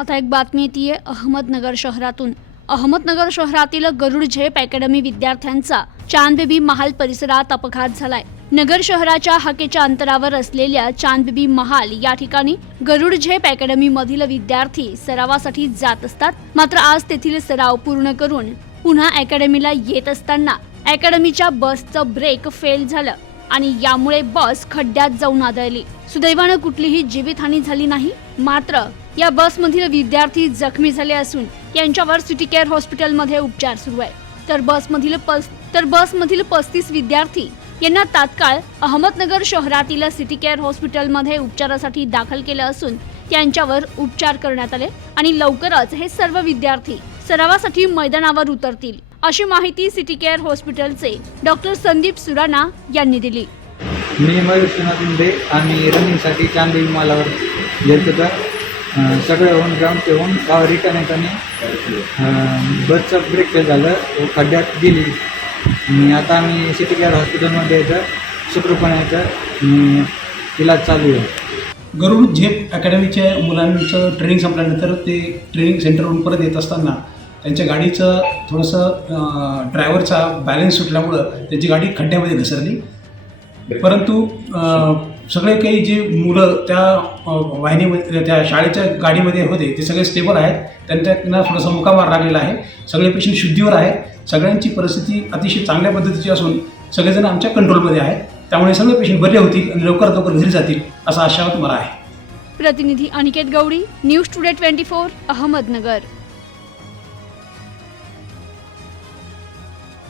आता एक बातमी येते अहमदनगर शहरातून. अहमदनगर शहरातील गरुड झेप अकॅडमी विद्यार्थ्यांचा चांदबेबी महाल परिसरात अपघात झालाय. नगर शहराच्या हाकेच्या अंतरावर असलेल्या चांदबेबी महाल या ठिकाणी गरुड झेप अकॅडमी मधील विद्यार्थी सरावासाठी जात असतात. मात्र आज तेथील सराव पूर्ण करून पुन्हा अकॅडमीला येत असताना अकॅडमीच्या बसचं ब्रेक फेल झालं आणि यामुळे बस खड्ड्यात जाऊन आदळली. सुदैवानं कुठलीही जीवितहानी झाली नाही. मात्र या बसमधील विद्यार्थी जखमी झाले असून यांच्यावर सिटी केअर हॉस्पिटलमध्ये उपचार सुरू आहे. तर बसमधील पस तर बसमधील पस्तीस विद्यार्थी यांना तात्काळ अहमदनगर शहरातील सिटी केअर हॉस्पिटलमध्ये उपचारासाठी दाखल केलं असून त्यांच्यावर उपचार करण्यात आले आणि लवकरच हे सर्व विद्यार्थी सरावासाठी मैदानावर उतरतील अशी माहिती सिटी केअर हॉस्पिटलचे डॉक्टर संदीप सुराणा यांनी दिली. मी मयूर शिंदे आम्ही रनिंगसाठी चांदी मालावर गेलो तर सगळं होऊन ग्राउंड ते होऊन गाव रिटर्न येताना बसचं ब्रेक फेल झालं व खड्ड्यात गेली. आणि आता आम्ही सिटी केअर हॉस्पिटलमध्ये येतं सुखरूपणे येतं इलाज चालू आहे. गरुड झेप अकॅडमीच्या मुलांचं ट्रेनिंग संपल्यानंतर ते ट्रेनिंग सेंटरवरून परत येत असताना त्यांच्या गाडीचं थोडंसं ड्रायव्हरचा बॅलन्स सुटल्यामुळं त्यांची गाडी खड्ड्यामध्ये घसरली. परंतु सगळे काही जे मुलं त्या वाहिनीमध्ये त्या शाळेच्या गाडीमध्ये होते ते सगळे स्टेबल आहेत. त्यांच्याकडनं थोडासा मुकामार लागलेला आहे. सगळे पेशंट शुद्धीवर आहेत. सगळ्यांची परिस्थिती अतिशय चांगल्या पद्धतीची असून सगळेजण आमच्या कंट्रोलमध्ये आहेत. त्यामुळे सगळे पेशंट बरे होतील आणि लवकरात लवकर घरी जातील असा आशावाद मला आहे. प्रतिनिधी Aniket Gaudi news today twenty four Ahmednagar.